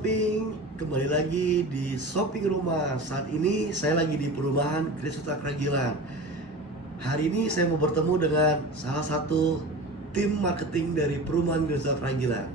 shopping, kembali lagi di shopping rumah. Saat ini saya lagi di perumahan Grand Sutra Kragilan. Hari ini saya mau bertemu dengan salah satu tim marketing dari perumahan Grand Sutra Kragilan.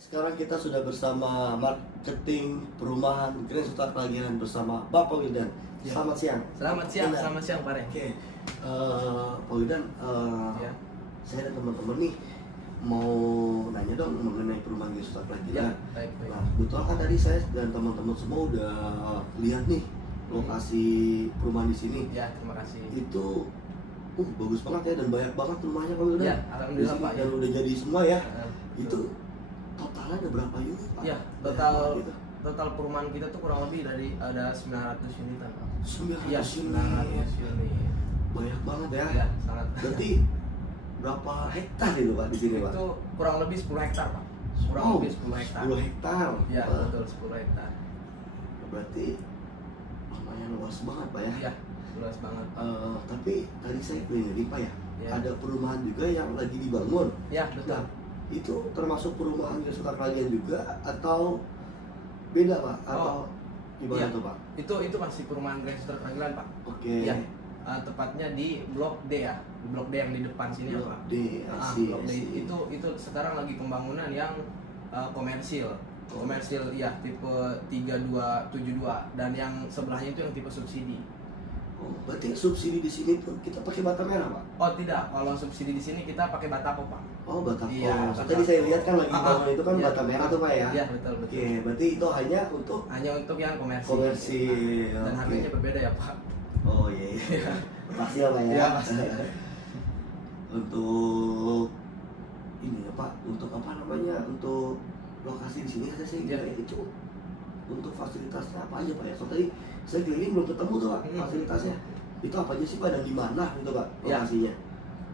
Sekarang kita sudah bersama marketing perumahan Grand Sutra Kragilan bersama Bapak Wildan. Ya. Selamat siang. Selamat siang Pak Reng. Oke, Pak Wildan, Ya. saya dan teman-teman nih mau nanya dong mengenai perumahan Grand Sutra Kragilan. Baik. Nah, kebetulan kan tadi saya dan teman-teman semua udah lihat nih lokasi perumahan di sini. Ya, terima kasih. Itu bagus banget ya dan banyak banget rumahnya Pak Wildan. Ya, alhamdulillah, Di sini, Pak. dan udah jadi semua ya. Betul. Itu totalnya ada berapa unit Pak? Ya, Banyak total banget gitu. total perumahan kita tuh kurang lebih ada 900 unitan, Pak. 900 Ya, 900 unit. Banyak banget ya. Ya, sangat. Berarti berapa hektar itu Pak di sini Pak? Itu kurang lebih 10 hektar, Pak. Kurang Oh, lebih 10 hektar. 10 hektar. Ya, Pak. betul 10 hektar. Berarti lumayan luas banget Pak ya. Ya, luas banget. Tapi tadi saya keliling Pak ya. Ya. Ada perumahan juga yang lagi dibangun. Ya, betul. Nah, itu termasuk perumahan Grand Sutra Kragilan juga atau beda Pak? Atau gimana Iya. tuh Pak? Itu masih perumahan Grand Sutra Kragilan, Pak. Oke. Ya. Tepatnya di Blok D ya. Blok D yang di depan sini ya, Blok Pak. D, Blok D itu sekarang lagi pembangunan yang komersil. Komersil ya, tipe 3272 dan yang sebelahnya itu yang tipe subsidi. Oh, berarti subsidi di sini tuh kita pakai bata merah Pak? Oh tidak, kalau subsidi di sini kita pakai Batako, Pak. Oh, bata. Iya, Oh, tadi saya lihat kan lagi bangun itu kan iya. bata merah tuh Pak ya? Iya, betul. Oke, berarti itu hanya untuk Hanya untuk yang komersil. komersil. Dan Oke. harganya berbeda ya, Pak. Oh iya. Pasti ya Pak ya. Iya, pasti. Untuk ini ya Pak, untuk apa namanya? Untuk lokasi di sini saya sih Iya. itu untuk fasilitasnya apa aja Pak ya? Soalnya tadi saya keliling belum ketemu tuh Pak fasilitasnya. Itu apa aja sih Pak dan di mana gitu Pak Iya. lokasinya?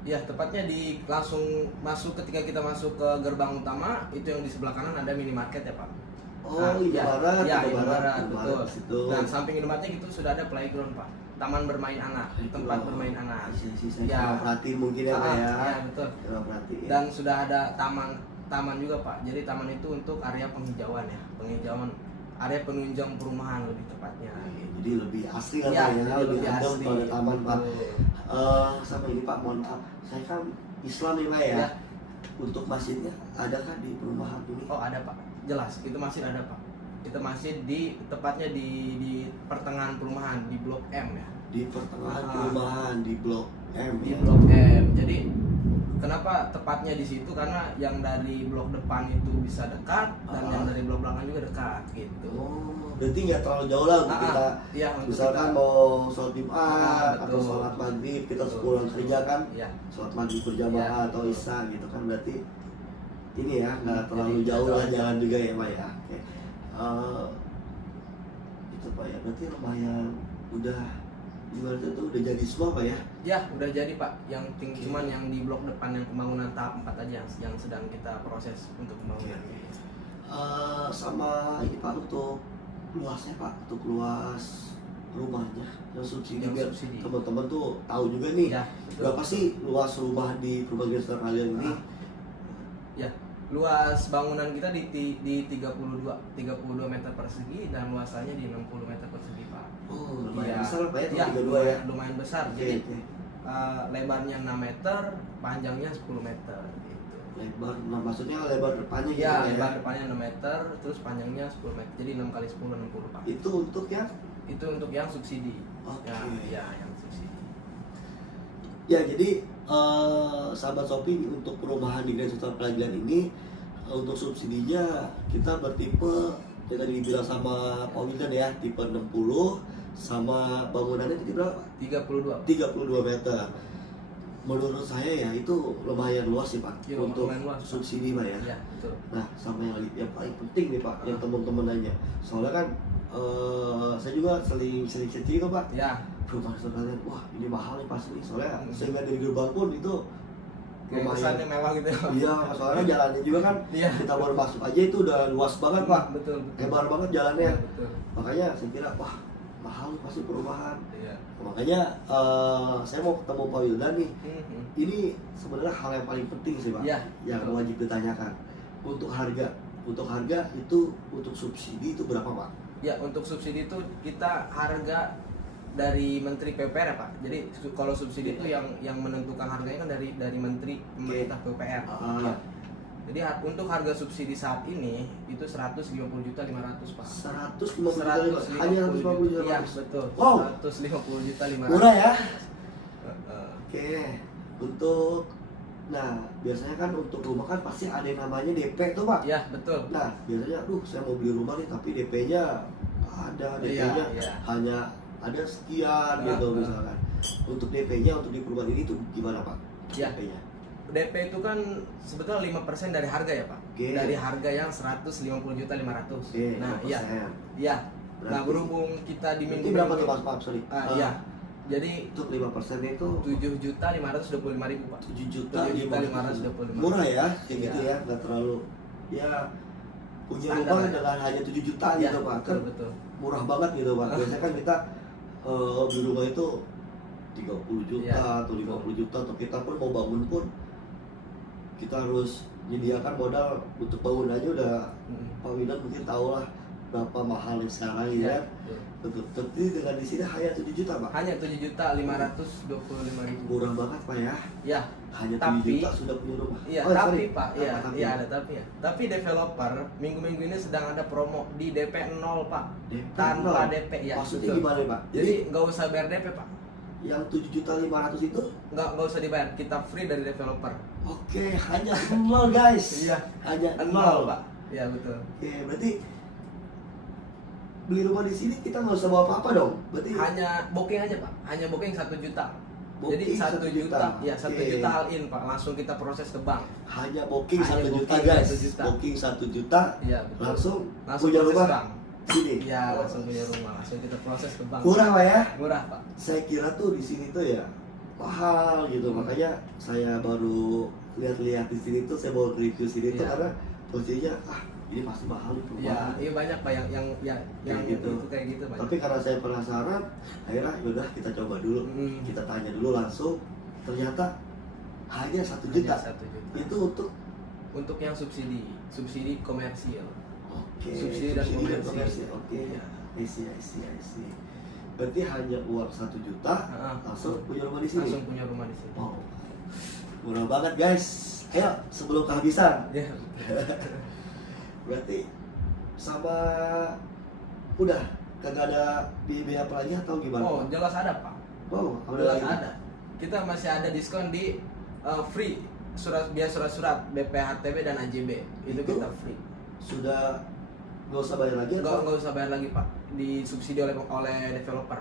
Ya, tepatnya di langsung masuk ketika kita masuk ke gerbang utama, itu yang di sebelah kanan ada minimarket ya, Pak. Oh, Nah, Indomaret, ya, Indomaret, betul. situ. Dan samping Indomaretnya itu sudah ada playground, Pak. Taman bermain anak, tempat bermain anak. Saya Ya. kurang perhatiin mungkin ya Pak ya. Ya, betul. Kurang perhatiin. Dan sudah ada taman juga, Pak. Jadi taman itu untuk area penghijauan ya, penghijauan area penunjang perumahan lebih tepatnya. Jadi lebih asli lah Ya, Pak ya, jadi lebih lebih adem asli. kalau ada taman Pak. Betul. Sama ini Pak, mohon maaf, saya kan Islam ya Pak ya. Ya. Untuk masjidnya adakah di perumahan ini? Oh, ada, Pak. Jelas, itu masih ada, Pak. Itu masih tepatnya di pertengahan perumahan di Blok M ya. Di pertengahan perumahan di Blok M Di ya. Blok M. Jadi kenapa tepatnya di situ? Karena yang dari blok depan itu bisa dekat dan yang dari blok belakang juga dekat gitu. Oh, berarti nggak terlalu jauh lah untuk kita. Iya, untuk Misalkan kita. mau sholat Jumat atau Betul. sholat maghrib, kita Betul. sepulang kerja kan, Iya. sholat maghrib berjamaah Ya, atau betul. isya gitu kan, berarti ini ya nggak terlalu Jadi, jauh lah jauh. jalan juga ya Pak ya. Oke. Itu Pak ya, berarti lumayan udah gimana tuh udah jadi semua Pak ya? Ya, udah jadi, Pak. Yang tinggi cuman yang di blok depan yang pembangunan tahap 4 aja yang sedang kita proses untuk pembangunan. Sama ini Pak untuk luasnya Pak, untuk luas rumahnya yang subsidi Yang biar subsidi. teman-teman tuh tahu juga nih Ya, betul. berapa sih luas rumah di perumahan Grand Sutra Kragilan ini? Ya, luas bangunan kita di 32 meter persegi dan luasannya di 60 meter persegi, Pak. Oh, lumayan Iya. besar Pak ya, Iya, 32 ya. lumayan besar. Oke, Jadi oke. lebarnya 6 meter, panjangnya 10 meter gitu. Lebar, nah maksudnya lebar depannya gitu Ya, Pak lebar depannya 6 meter, terus panjangnya 10 meter. Jadi 6 kali 10 60, Pak. Itu untuk yang Itu untuk yang subsidi. Oke. Ya, yang subsidi. ya jadi sahabat Shopee untuk perumahan di Grand Sutra Kragilan ini untuk subsidinya kita bertipe yang tadi dibilang sama Pak Wildan ya, tipe 60 sama bangunannya tadi berapa? 32. 32 meter. menurut saya ya itu lumayan luas sih Pak Iya, untuk lumayan luas, Pak. subsidi Pak ya. Ya, betul. Nah sama yang paling penting nih Pak, yang teman-teman nanya, soalnya kan saya juga sering searching itu Pak, Ya, rumah sekalian, wah ini mahal nih pasti nih, soalnya Hmm. saya lihat dari gerbang pun itu kayak lumayan. kesannya mewah gitu ya. Iya, soalnya jalannya juga kan Iya. kita baru masuk aja itu udah luas banget Pak, Betul, betul. lebar banget jalannya. Iya, betul. Makanya saya kira wah mahal nih pasti perumahan. Iya. Makanya saya mau ketemu Pak Wildan nih. Mhm. Ini sebenarnya hal yang paling penting sih Pak, Iya, yang betul. wajib ditanyakan. Untuk harga itu untuk subsidi itu berapa Pak? Ya, untuk subsidi itu kita harga dari Menteri PUPR ya Pak. Jadi kalau subsidi itu yang menentukan harganya kan dari Menteri Pemerintah PUPR. Ah. Ya. Jadi untuk harga subsidi saat ini itu 150.500.000 Pak. 150 juta Pak? Hanya 150 juta Iya, Pak? betul. Wow. 150.500.000. Murah ya? Heeh. Oke, untuk nah biasanya kan untuk rumah kan pasti ada yang namanya DP tuh Pak. Iya, betul. Nah biasanya, saya mau beli rumah nih tapi DP-nya ada, DP-nya Iya. hanya ada sekian Nah, gitu nah. misalkan. Untuk DP-nya untuk di perumahan ini tuh gimana Pak? Iya. DP-nya? DP itu kan sebetulnya 5% dari harga ya Pak. Oke. Dari harga yang 150.500.000. Oke, Nah, iya. 5%. Iya. Nah, Berarti- berhubung kita di Berarti minggu berapa tuh Mas? Maaf, sorry. Iya. Jadi Untuk 5% itu 7.525.000 Pak. 7.525.000. 7.525.000. Murah ya, kayak gitu Iya. ya, nggak terlalu ya punya Standar rumah ya. dengan hanya 7 juta Iya, gitu Pak. betul, Kan betul. murah banget gitu Pak. Biasanya kan kita beli rumah itu 30 juta Iya, atau 50 juta, atau kita pun mau bangun pun kita harus menyediakan modal untuk bangun aja udah Pak Widan mungkin tahu lah berapa mahal sekarang ya. Iya, betul. Betul. Tapi dengan di sini hanya 7 juta Pak. Hanya 7.525.000. Murah banget Pak ya. Ya. Hanya 7 Tapi- juta sudah punya rumah. Iya, Oh, tapi sorry. Pak, iya, Apa tapi? iya ada tapi ya. Tapi developer minggu-minggu ini sedang ada promo di DP 0 Pak. DP Tanpa 0. DP ya. Maksudnya betul. gimana Pak? Jadi nggak usah bayar DP Pak. yang 7.500.000 itu Nggak usah dibayar. Kita free dari developer. oke, hanya 0 guys. Iya. Hanya 0 0 Pak. Iya betul. Oke, berarti beli rumah di sini kita nggak usah bawa apa-apa dong. Berarti Hanya booking aja Pak. Hanya booking 1 juta. Jadi Booking 1 1 juta, juta. ya 1 Oke. juta all in Pak. Langsung kita proses ke bank. hanya booking Hanya 1 juta booking guys. 1 juta. Booking 1 juta Iya betul. langsung Langsung punya proses rumah bank. sini. Iya langsung punya rumah. Langsung kita proses ke bank. Murah Pak ya? Murah Pak. Saya kira tuh di sini tuh ya mahal gitu, makanya saya baru lihat-lihat di sini tuh, saya mau review sini tuh Iya. karena posisinya ini pasti mahal nih Iya, perumahan. iya banyak Pak yang Kayak gitu. itu kayak gitu Pak. Tapi karena saya penasaran, akhirnya yaudah kita coba dulu, kita tanya dulu langsung, ternyata hanya 1 juta. Hanya 1 juta. Itu untuk yang subsidi komersial. oke, Subsidi dan komersial. Oke, Iya. I see. Berarti hanya uang 1 juta Heeh. langsung punya rumah di sini. Langsung punya rumah di sini. Wow, murah banget guys. Ayo sebelum kehabisan. Ya. Berarti sama udah kagak ada biaya apa lagi atau gimana? Oh, jelas ada Pak. Wow, Jelas lagi? ada. Kita masih ada diskon di free surat-surat BPHTB dan AJB. Itu Itu? kita free. Sudah nggak usah bayar lagi atau? Nggak usah bayar lagi Pak. Disubsidi oleh developer.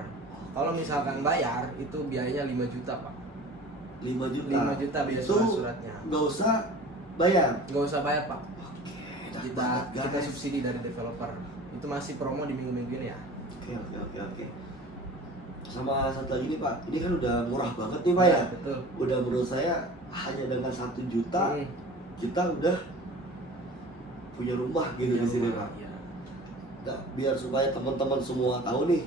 Kalau misalkan bayar itu biayanya 5 juta Pak. 5 juta. 5 juta biaya Itu surat-suratnya. nggak usah bayar. Nggak usah bayar Pak. Oke, enak Kita banget, guys. subsidi dari developer. Itu masih promo di minggu-minggu ini ya. Oke. Sama satu lagi nih Pak, ini kan udah murah banget nih Pak ya. Betul. Udah menurut saya hanya dengan 1 juta Hmm. kita udah punya rumah gitu di sini Pak. Iya. Nah, biar supaya teman-teman semua tahu nih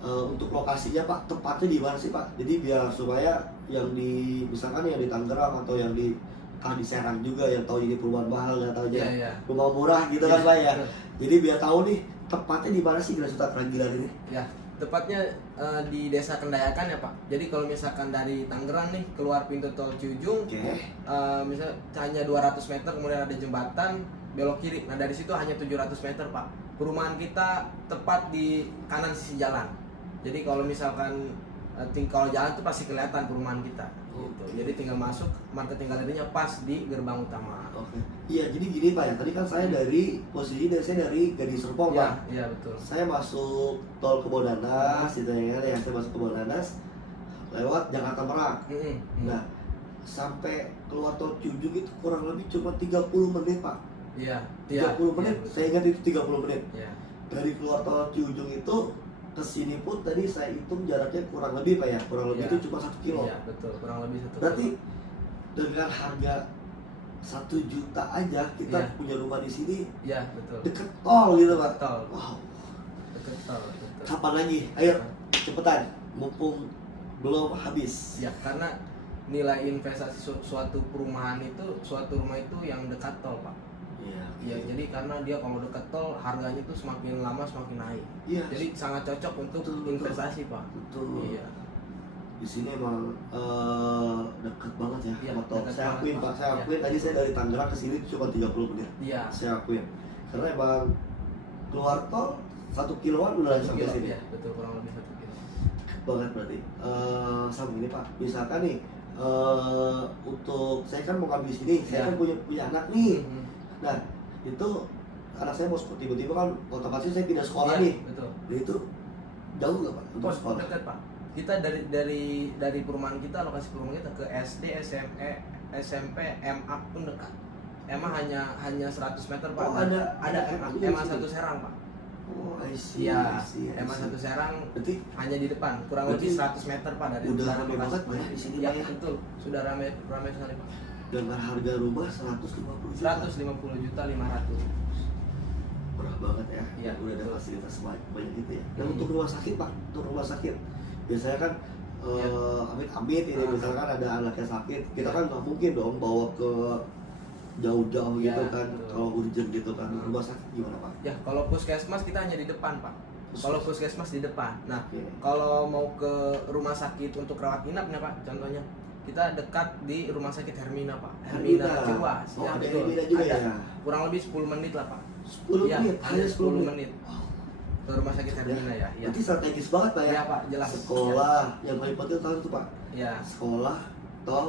Hmm. untuk lokasinya Pak, tepatnya di mana sih Pak? Jadi biar supaya yang di misalkan yang di Tangerang atau yang di di Serang juga yang tahu ini perumahan mahal, nggak tahu aja Iya. rumah murah gitu kan Iya, Pak ya. betul. Jadi biar tahu nih tepatnya di mana sih Grasuta Keragilan ini? Ya, tepatnya di Desa Kendayakan ya Pak. Jadi kalau misalkan dari Tangerang nih keluar pintu tol Ciujung, Oke. misalnya hanya 200 meter kemudian ada jembatan belok kiri. Nah dari situ hanya 700 meter Pak. Perumahan kita tepat di kanan sisi jalan. Jadi kalau misalkan kalau jalan tuh pasti kelihatan perumahan kita. Gitu. Jadi tinggal masuk, marketing galerinya pas di gerbang utama. Oke. Iya, jadi gini Pak ya. Tadi kan saya dari saya dari Gading Serpong Iya, Pak. iya betul. Saya masuk tol Kebonanas, gitu ya, saya masuk Kebonanas lewat Jakarta Merak. Mm-mm. Nah, sampai keluar tol Ciujung itu kurang lebih cuma 30 menit Pak. Iya. 30 menit, Iya, saya ingat itu 30 menit. Iya. Dari keluar tol Ciujung itu ke sini pun tadi saya hitung jaraknya kurang lebih Pak ya, kurang lebih Iya. itu cuma 1 kilo. Iya, betul. Kurang lebih 1 kilo. Berarti dengan harga 1 juta aja kita Iya. punya rumah di sini Iya, betul. deket tol gitu Pak. Tol. Wow. Deket tol, betul. Kapan lagi? Ayo cepetan, mumpung belum habis. Ya, karena nilai investasi suatu perumahan itu, suatu rumah itu yang dekat tol, Pak. Iya. Iya, jadi karena dia kalau dekat tol harganya itu semakin lama semakin naik. Iya. Jadi sangat cocok untuk Betul. investasi, Pak. Betul. Iya. Di sini emang deket banget ya Iya, sama tol. deket Saya banget, akuin Pak. Pak, saya Iya. akuin tadi saya dari Tangerang ke sini cuma 30 menit. Iya. Saya akuin. Karena emang keluar tol 1 kiloan udah sampai Kilo, sini. iya, betul, kurang lebih 1 kilo. Banget berarti. Sama ini Pak, misalkan nih untuk saya kan mau ngambil sini, saya Iya. kan punya anak nih. Mhm. Nah, itu anak saya mau tiba-tiba kan otomatis saya pindah sekolah Iya, nih. betul. Nah, itu jauh nggak Pak untuk Oh, sekolah? dekat, Pak. Kita dari perumahan kita, lokasi perumahan kita ke SD, SMP, MA pun dekat. MA hanya 100 meter, Pak. Oh, Dan ada MA, juga di MA sini? 1 Serang, Pak. Oh, I see. Iya, I see. MA 1 Serang Berarti hanya di depan, kurang Berarti lebih 100 meter, Pak, dari udah dari rame lokasi banget, Pak, ya, perumahan. di sini, Ya, Pak, ya? betul. Sudah ramai sekali, Pak. dengan harga rumah 150 juta. 150 juta 500. Murah banget ya. Iya, Udah ada betul. fasilitas banyak gitu ya. Dan Hmm. untuk rumah sakit Pak, untuk rumah sakit biasanya kan Iya. amit-amit ini Ah. misalkan ada anaknya sakit, kita Iya. kan nggak mungkin dong bawa ke jauh-jauh Iya, gitu kan, betul. kalau urgent gitu kan. Hmm. Rumah sakit gimana Pak? Ya, kalau puskesmas kita hanya di depan, Pak. Kalau puskesmas di depan. Nah, Oke. kalau mau ke rumah sakit untuk rawat inap ya, Pak, contohnya kita dekat di rumah sakit Hermina, Pak. Hermina Ciuas. Oh, Ya, ada betul. Hermina juga Ada. ya. Kurang lebih 10 menit lah, Pak. 10 Iya, menit, hanya 10 menit. menit. Wow. Ke rumah sakit Hermina ya. Iya. Berarti strategis banget Pak ya. Iya, Pak, jelas. Sekolah, yang paling penting tahu itu Pak. Iya. Sekolah, tol,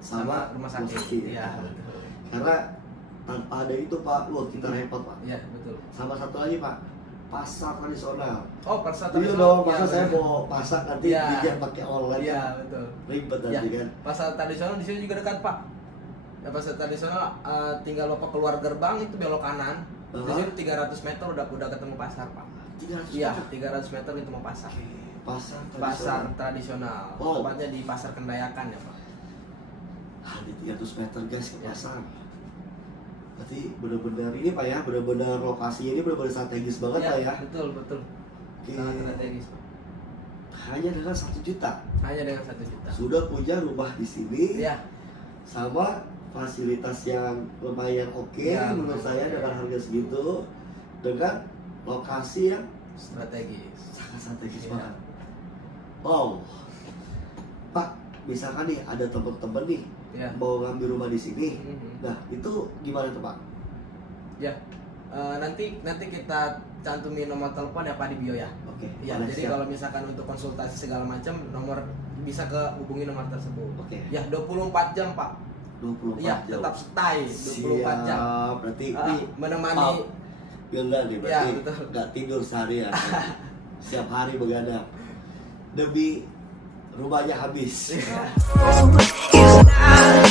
sama rumah sakit. Iya, betul. Karena tanpa ada itu Pak, wah kita repot Pak. Iya, betul. Sama satu lagi Pak, pasar tradisional. Oh, pasar Iya tradisional. dong, Iya, masa saya benar. mau masak nanti Iya. bikin pakai online Iya, kan betul. ribet Ya, nanti kan. pasar tradisional di sini juga dekat, Pak. Ya, pasar tradisional tinggal Bapak keluar gerbang itu belok kanan. Di Aha. situ 300 meter udah ketemu pasar, Pak. 300 Iya, meter. 300 meter ketemu pasar. Oke, pasar Pasar tradisional. tradisional. Wow. Tepatnya di Pasar Kendayakan ya, Pak. Di 300 meter guys ke Ya. pasar. Berarti benar-benar ini Pak ya, benar-benar lokasinya ini benar-benar strategis banget Iya, Pak ya. betul, betul. Oke. Sangat strategis, Pak. Hanya dengan 1 juta Hanya dengan 1 juta. sudah punya rumah di sini. Iya. Sama fasilitas yang lumayan oke Ya, menurut lumayan saya oke. dengan harga segitu, dengan lokasi yang Strategis. sangat strategis Iya. banget. Wow, Pak, misalkan nih ada teman-teman nih Ya. mau ngambil rumah di sini, Mhm. nah itu gimana tuh Pak? Ya. Nanti kita cantumin nomor telepon ya, Pak, di bio ya. Oke, Ya, boleh, jadi siap. kalau misalkan untuk konsultasi segala macam, nomor bisa hubungi nomor tersebut. Oke, Ya, 24 jam, Pak. 24 Iya, jam. tetap stay 24 jam. Siap, berarti Ah, ini menemani. Yola nih, Ya, berarti betul. nggak tidur seharian, setiap hari begadang demi rumahnya habis. Iya. It's not